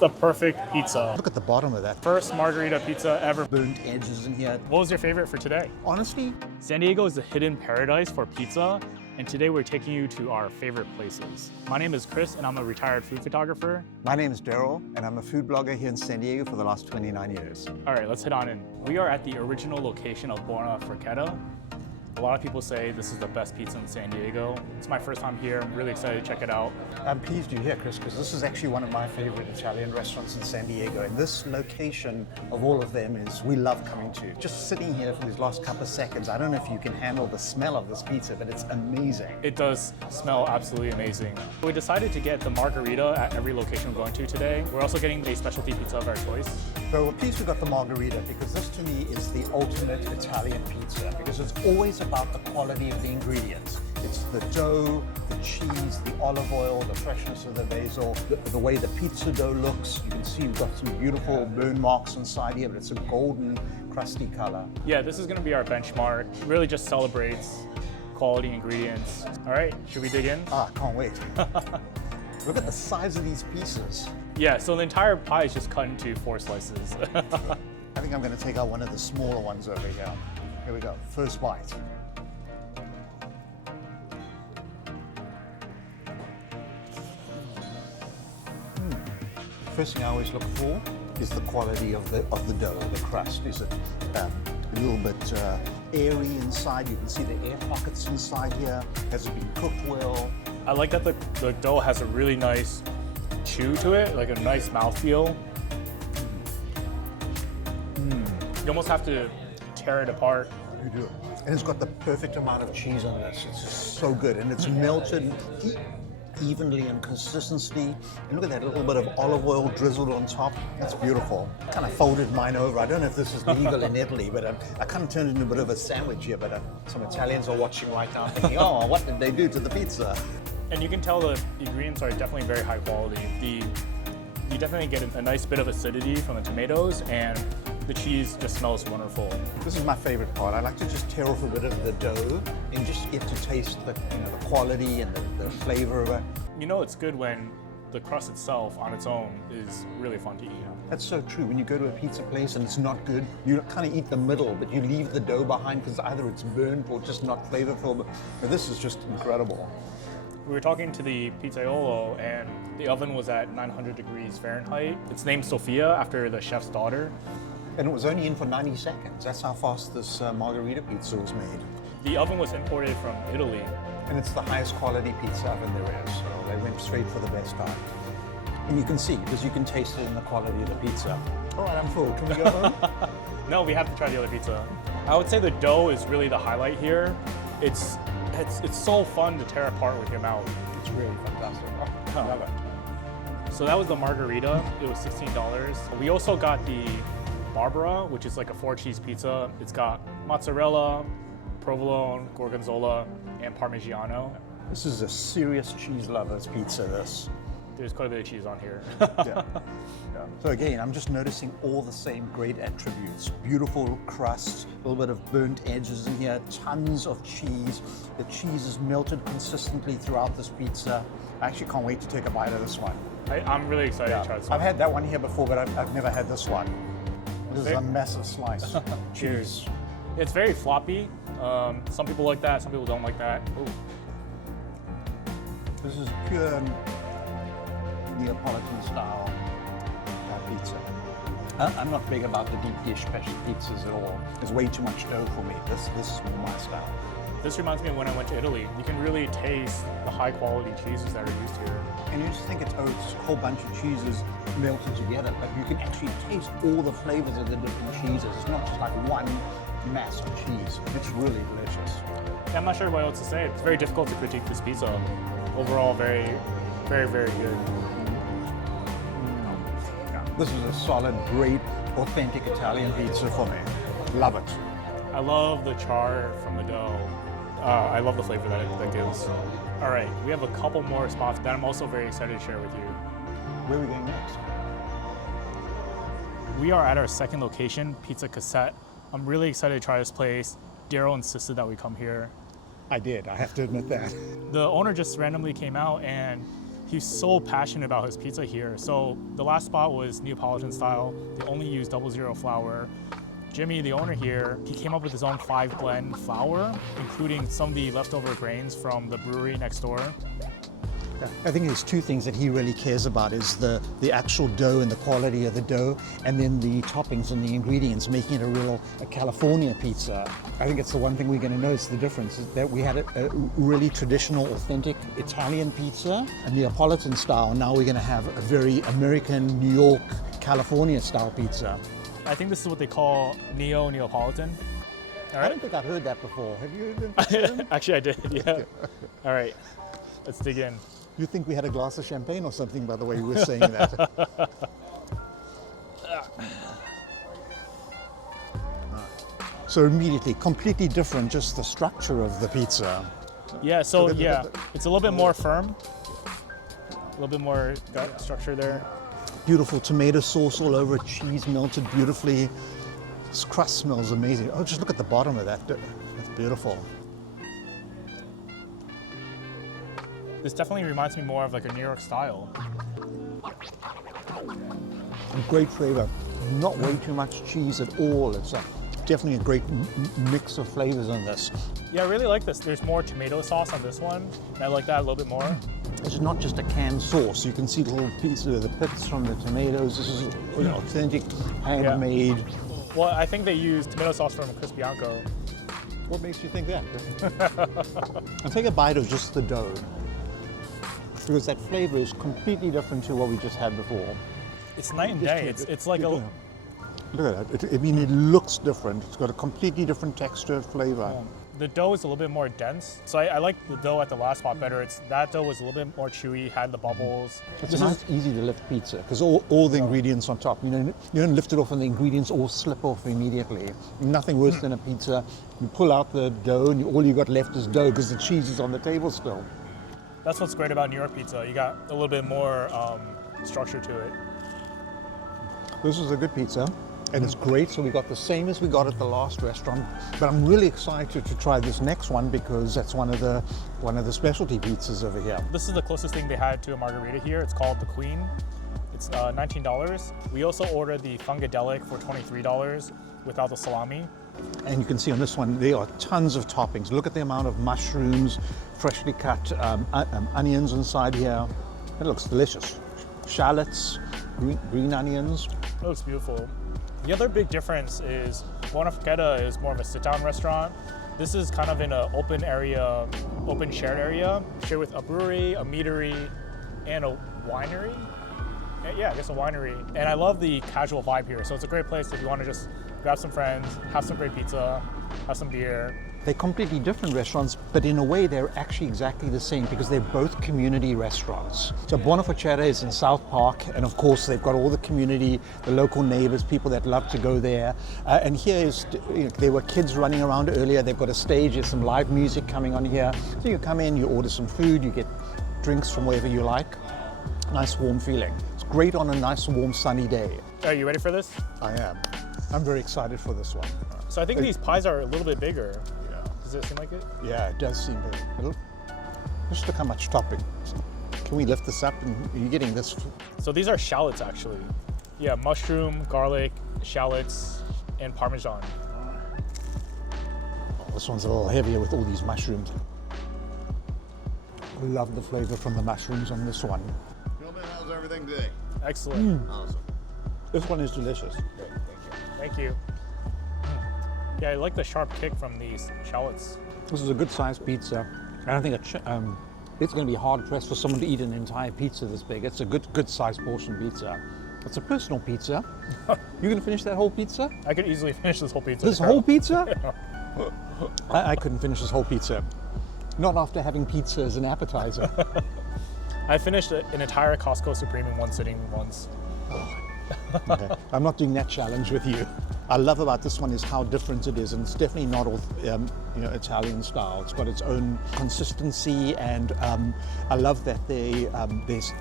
The perfect pizza. Look at the bottom of that. First margarita pizza ever. Burnt edges in here. What was your favorite for today? Honestly, San Diego is a hidden paradise for pizza, and today we're taking you to our favorite places. My name is Chris, and I'm a retired food photographer. my name is Daryl, and I'm a food blogger here in San Diego for the last 29 years. All right, let's head on in. We are at the original location of Buona Forchetta. A lot of people say this is the best pizza in San Diego. It's my first time here. I'm really excited to check it out. I'm pleased you're here, Chris, because this is actually one of my favorite Italian restaurants in San Diego. And this location of all of them is we love coming to. Just sitting here for these last couple of seconds, I don't know if you can handle the smell of this pizza, but it's amazing. It does smell absolutely amazing. We decided to get the margherita at every location we're going to today. We're also getting a specialty pizza of our choice. So we're pleased we got the margherita because this to me is the ultimate Italian pizza because it's always about the quality of the ingredients. It's the dough, the cheese, the olive oil, the freshness of the basil, the way the pizza dough looks. You can see we've got some beautiful burn marks inside here, but it's a golden, crusty color. Yeah, this is gonna be our benchmark. Really just celebrates quality ingredients. All right, should we dig in? Ah, can't wait. Look at the size of these pieces. Yeah, so the entire pie is just cut into 4 slices. I think I'm going to take out one of the smaller ones over here. Here we go, first bite. First thing I always look for is the quality of the dough, the crust. Is it a little bit airy inside? You can see the air pockets inside here. Has it been cooked well? I like that the dough has a really nice chew to it, like a nice mouthfeel. You almost have to tear it apart. You do. And it's got the perfect amount of cheese on this. It's just so good. And it's melted evenly in consistency. And look at that little bit of olive oil drizzled on top. That's beautiful. I kind of folded mine over. I don't know if this is legal in Italy, but I kind of turned it into a bit of a sandwich here. But some Italians are watching right now thinking, oh, what did they do to the pizza? And you can tell the ingredients are definitely very high quality. You definitely get a nice bit of acidity from the tomatoes, and the cheese just smells wonderful. This is my favorite part. I like to just tear off a bit of the dough and just get to taste the quality and the flavor of it. You know it's good when the crust itself on its own is really fun to eat. That's so true. When you go to a pizza place and it's not good, you kind of eat the middle, but you leave the dough behind because either it's burnt or just not flavorful. But this is just incredible. We were talking to the pizzaiolo, and the oven was at 900 degrees Fahrenheit. It's named Sofia after the chef's daughter. And it was only in for 90 seconds. That's how fast this margherita pizza was made. The oven was imported from Italy. And it's the highest quality pizza oven there is, so they went straight for the best type. And you can see, because you can taste it in the quality of the pizza. All right, I'm full. Can we go home? No, we have to try the other pizza. I would say the dough is really the highlight here. It's so fun to tear apart with your mouth. It's really fantastic. Oh, I love it. So that was the margherita. It was $16. We also got the Barbara, which is like a 4-cheese pizza. It's got mozzarella, provolone, gorgonzola, and parmigiano. This is a serious cheese lover's pizza, this. There's quite a bit of cheese on here. Yeah. So again, I'm just noticing all the same great attributes. Beautiful crust, a little bit of burnt edges in here, tons of cheese. The cheese is melted consistently throughout this pizza. I actually can't wait to take a bite of this one. I'm really excited to try this one. I've had that one here before, but I've never had this one. This is a massive slice. Cheers. It's very floppy. Some people like that, some people don't like that. Ooh. This is pure Neapolitan style pizza. I'm not big about the deep dish special pizzas at all. There's way too much dough for me. This is my style. This reminds me of when I went to Italy. You can really taste the high quality cheeses that are used here. And you just think it's a whole bunch of cheeses melted together, but you can actually taste all the flavors of the different cheeses. It's not just like one mass of cheese. It's really delicious. Yeah, I'm not sure what else to say. It's very difficult to critique this pizza. Overall, very, very, very good. This is a solid, great, authentic Italian pizza for me. Love it. I love the char from the dough. I love the flavor that gives. All right, we have a couple more spots that I'm also very excited to share with you. Where are we going next? We are at our second location, Pizza Cassette. I'm really excited to try this place. Daryl insisted that we come here. I did, I have to admit that. The owner just randomly came out and He's so passionate about his pizza here. So the last spot was Neapolitan style. They only use 00 flour. Jimmy, the owner here, he came up with his own 5-blend flour, including some of the leftover grains from the brewery next door. I think there's two things that he really cares about is the actual dough and the quality of the dough, and then the toppings and the ingredients, making it a California pizza. I think it's the one thing we're going to notice the difference is that we had a really traditional, authentic Italian pizza, a Neapolitan style. Now we're going to have a very American, New York, California style pizza. I think this is what they call Neapolitan. All right. I don't think I've heard that before. Have you heard that? Actually, I did, yeah. All right, let's dig in. You think we had a glass of champagne or something by the way you were saying that. So immediately, completely different, just the structure of the pizza. Yeah, so yeah, it's a little bit more firm. A little bit more gut structure there. Beautiful tomato sauce all over, cheese melted beautifully. This crust smells amazing. Oh, just look at the bottom of that. That's beautiful. This definitely reminds me more of like a New York style. Great flavor. Not way too much cheese at all. It's definitely a great mix of flavors on this. Yeah, I really like this. There's more tomato sauce on this one, and I like that a little bit more. It's not just a canned sauce. You can see the little pieces of the pits from the tomatoes. This is authentic, handmade. Yeah. Well, I think they use tomato sauce from Bianco. What makes you think that? I'll take a bite of just the dough, because that flavor is completely different to what we just had before. It's night and day. It's like a... Look at that. I mean, it looks different. It's got a completely different texture, flavor. The dough is a little bit more dense. So I like the dough at the last spot better. That dough was a little bit more chewy, had the bubbles. It's a nice, easy to lift pizza, because all the ingredients on top, you don't lift it off and the ingredients all slip off immediately. Nothing worse than a pizza. You pull out the dough and all you got left is dough because the cheese is on the table still. That's what's great about New York pizza. You got a little bit more structure to it. This is a good pizza, and it's great. So we got the same as we got at the last restaurant, but I'm really excited to try this next one because that's one of the specialty pizzas over here. This is the closest thing they had to a margherita here. It's called the Queen. It's $19. We also ordered the Fungadelic for $23 without the salami. And you can see on this one, there are tons of toppings. Look at the amount of mushrooms, freshly cut onions inside here. It looks delicious. Shallots, green onions. It looks beautiful. The other big difference is Buona Forchetta is more of a sit-down restaurant. This is kind of in an open area, open shared area, shared with a brewery, a meadery, and a winery. Yeah, I guess a winery. And I love the casual vibe here. So it's a great place if you want to just grab some friends, have some great pizza, have some beer. They're completely different restaurants, but in a way they're actually exactly the same because they're both community restaurants. So Buona Forchetta is in South Park, and of course they've got all the community, the local neighbors, people that love to go there. And here is, there were kids running around earlier. They've got a stage, there's some live music coming on here. So you come in, you order some food, you get drinks from wherever you like. Nice warm feeling. It's great on a nice warm sunny day. Are you ready for this? I am. I'm very excited for this one. So I think these pies are a little bit bigger. Does it seem like it? Yeah, it does seem big. Just look how much topping. Can we lift this up? And you're getting this. So these are shallots, actually. Yeah, mushroom, garlic, shallots, and parmesan. Oh, this one's a little heavier with all these mushrooms. I love the flavor from the mushrooms on this one. Gentlemen, how's everything today? Excellent. Awesome. This one is delicious. Great, thank you. Thank you. Yeah, I like the sharp kick from these shallots. This is a good sized pizza. I don't think it's going to be hard pressed for someone to eat an entire pizza this big. It's a good sized portion pizza. It's a personal pizza. You gonna finish that whole pizza? I could easily finish this whole pizza. This whole pizza? I couldn't finish this whole pizza. Not after having pizza as an appetizer. I finished an entire Costco Supreme in one sitting once. Okay. I'm not doing that challenge with you. I love about this one is how different it is, and it's definitely not all Italian style. It's got its own consistency, and I love that there's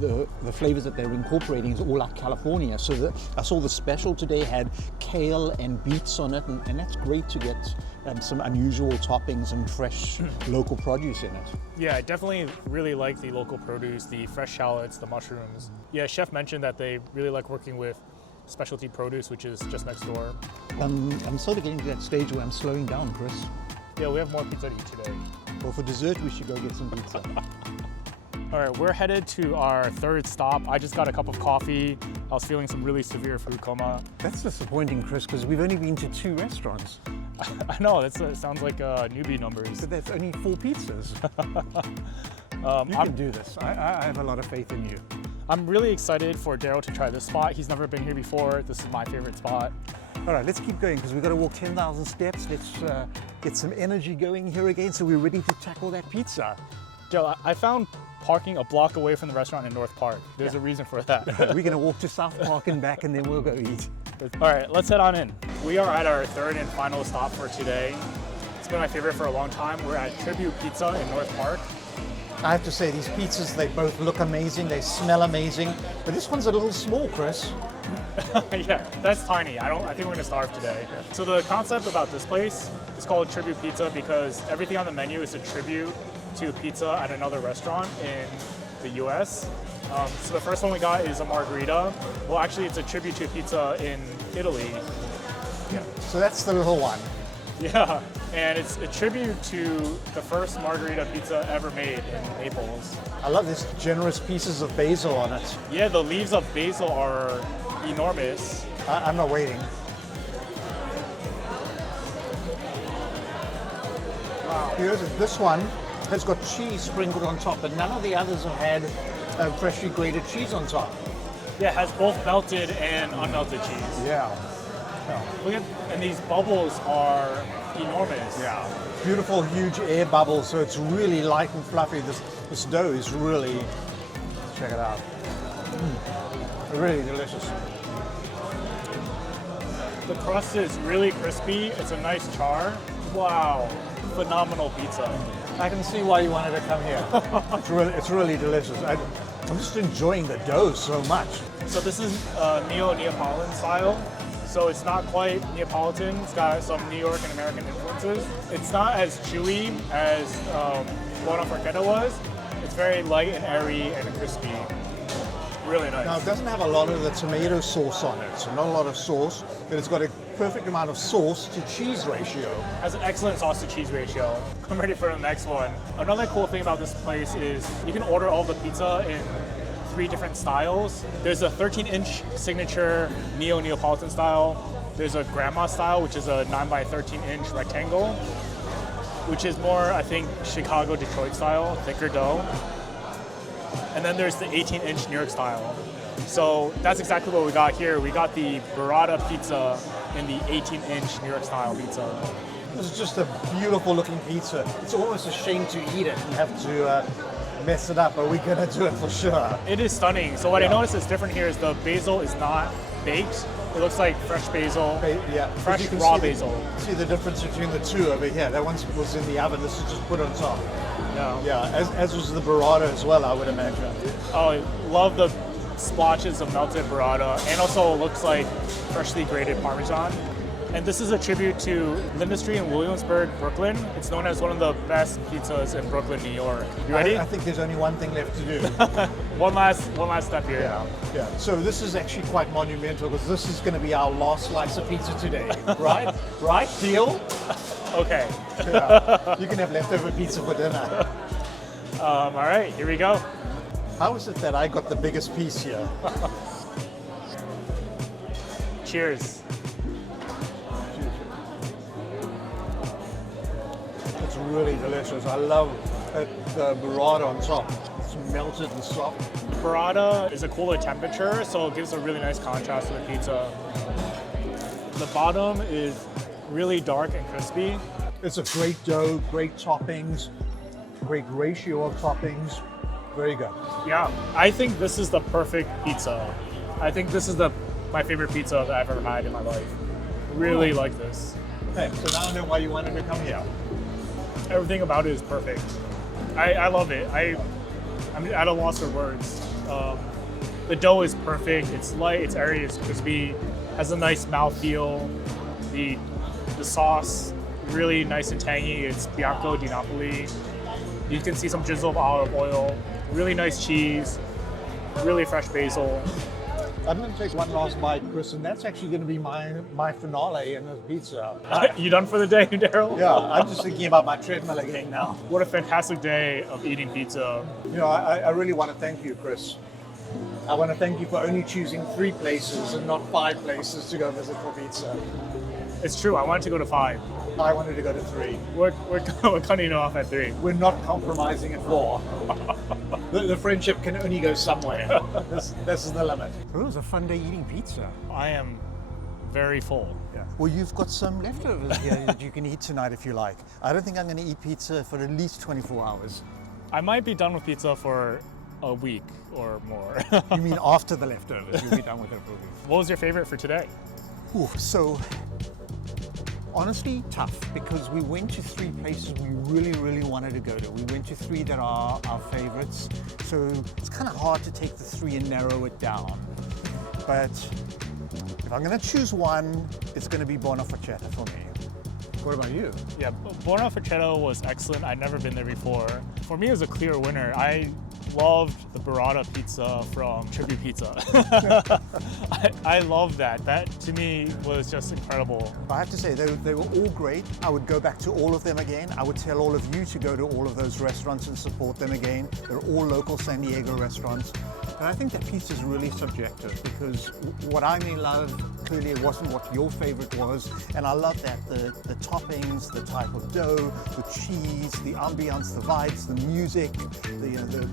the flavors that they're incorporating is all like California. So I saw the special today had kale and beets on it, and that's great to get some unusual toppings and fresh local produce in it. Yeah, I definitely really like the local produce, the fresh shallots, the mushrooms. Yeah, chef mentioned that they really like working with specialty produce, which is just next door. I'm sort of getting to that stage where I'm slowing down, Chris. Yeah, we have more pizza to eat today. Well, for dessert, we should go get some pizza. All right, we're headed to our third stop. I just got a cup of coffee. I was feeling some really severe food coma. That's disappointing, Chris, because we've only been to 2 restaurants. I know, it sounds like newbie numbers. But that's only 4 pizzas. You can do this. I have a lot of faith in you. I'm really excited for Daryl to try this spot. He's never been here before. This is my favorite spot. All right, let's keep going because we've got to walk 10,000 steps. Let's get some energy going here again so we're ready to tackle that pizza. Joe, I found parking a block away from the restaurant in North Park. There's a reason for that. We're going to walk to South Park and back and then we'll go eat. All right, let's head on in. We are at our third and final stop for today. It's been my favorite for a long time. We're at Tribute Pizza in North Park. I have to say, these pizzas, they both look amazing, they smell amazing, but this one's a little small, Chris. Yeah, that's tiny. I think we're gonna starve today. So the concept about this place is called Tribute Pizza because everything on the menu is a tribute to pizza at another restaurant in the US. So the first one we got is a Margherita. Well, actually, it's a tribute to pizza in Italy. Yeah. So that's the little one. Yeah, and it's a tribute to the first Margherita pizza ever made in Naples. I love these generous pieces of basil on it. Yeah, the leaves of basil are enormous. I'm not waiting. Wow. This one has got cheese sprinkled on top, but none of the others have had freshly grated cheese on top. Yeah, it has both melted and unmelted cheese. Yeah. Look at, and these bubbles are enormous. Yeah. Beautiful, huge air bubbles, so it's really light and fluffy. This dough is really, check it out. Really delicious. The crust is really crispy. It's a nice char. Wow, phenomenal pizza. I can see why you wanted to come here. It's really delicious. I'm just enjoying the dough so much. So this is Neapolitan style. So it's not quite Neapolitan. It's got some New York and American influences. It's not as chewy as Buona Forchetta was. It's very light and airy and crispy. Really nice. Now, it doesn't have a lot of the tomato sauce on it, so not a lot of sauce, but it's got a perfect amount of sauce to cheese ratio. Has an excellent sauce to cheese ratio. I'm ready for the next one. Another cool thing about this place is you can order all the pizza in 3 different styles. There's a 13-inch signature Neapolitan style. There's a grandma style, which is a 9x13-inch rectangle, which is more, I think, Chicago, Detroit style, thicker dough. And then there's the 18-inch New York style. So that's exactly what we got here. We got the Burrata pizza in the 18-inch New York style pizza. This is just a beautiful looking pizza. It's almost a shame to eat it and have to mess it up, but we're gonna do it for sure. It is stunning. So what I noticed is different here is the basil is not baked. It looks like fresh basil, fresh raw basil. See the difference between the two over here. That one was in the oven, this is just put on top. Yeah, as was the burrata as well, I would imagine. Oh, I love the splotches of melted burrata, and also it looks like freshly grated parmesan. And this is a tribute to Linda Street in Williamsburg, Brooklyn. It's known as one of the best pizzas in Brooklyn, New York. You ready? I think there's only one thing left to do. One last step here. Yeah. So this is actually quite monumental because this is going to be our last slice of pizza today, right? Right? Deal? Okay. Yeah. You can have leftover pizza for dinner. All right, here we go. How is it that I got the biggest piece here? Cheers. It's really delicious. I love the burrata on top. It's melted and soft. Burrata is a cooler temperature, so it gives a really nice contrast to the pizza. The bottom is really dark and crispy. It's a great dough, great toppings, great ratio of toppings. Very good. Yeah, I think this is the perfect pizza. I think this is my favorite pizza that I've ever had in my life. Really like this. Okay, so now I know why you wanted to come here. Everything about it is perfect. I love it. I'm at a loss for words. The dough is perfect. It's light, it's airy, it's crispy, has a nice mouthfeel. The sauce really nice and tangy. It's bianco, dinapoli. You can see some drizzle of olive oil. Really nice cheese. Really fresh basil. I'm going to take one last bite, Chris, and that's actually going to be my finale in this pizza. You done for the day, Daryl? Yeah, I'm just thinking about my treadmill again now. What a fantastic day of eating pizza. You know, I really want to thank you, Chris. I want to thank you for only choosing 3 places and not 5 places to go visit for pizza. It's true, I wanted to go to 5. I wanted to go to 3. We're cutting it off at 3. We're not compromising at 4. The friendship can only go somewhere. This is the limit. It was a fun day eating pizza. I am very full. Yeah. Well, you've got some leftovers here that you can eat tonight if you like. I don't think I'm going to eat pizza for at least 24 hours. I might be done with pizza for a week or more. You mean after the leftovers? You'll be done with it for a week. What was your favorite for today? Ooh, so, honestly, tough, because we went to 3 places we really wanted to go to. We went to 3 that are our favorites, so it's kind of hard to take the 3 and narrow it down. But if I'm going to choose one, it's going to be Buona Forchetta for me. What about you? Yeah, Borna Foretta was excellent. I'd never been there before. For me, it was a clear winner. I loved the Burrata pizza from Tribute Pizza. I loved that. That to me was just incredible. I have to say, they were all great. I would go back to all of them again. I would tell all of you to go to all of those restaurants and support them again. They're all local San Diego restaurants. And I think that pizza is really subjective, because what I may love, clearly it wasn't what your favorite was. And I love that, the toppings, the type of dough, the cheese, the ambiance, the vibes, the music, the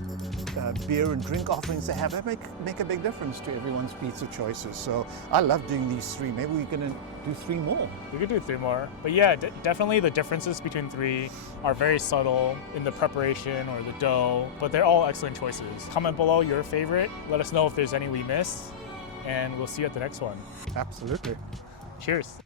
beer and drink offerings they have, that make a big difference to everyone's pizza choices. So I love doing these 3. Maybe we're going to do 3 more. We could do 3 more. But yeah, definitely the differences between 3 are very subtle in the preparation or the dough, but they're all excellent choices. Comment below your favorite. Let us know if there's any we missed, and we'll see you at the next one. Absolutely. Cheers.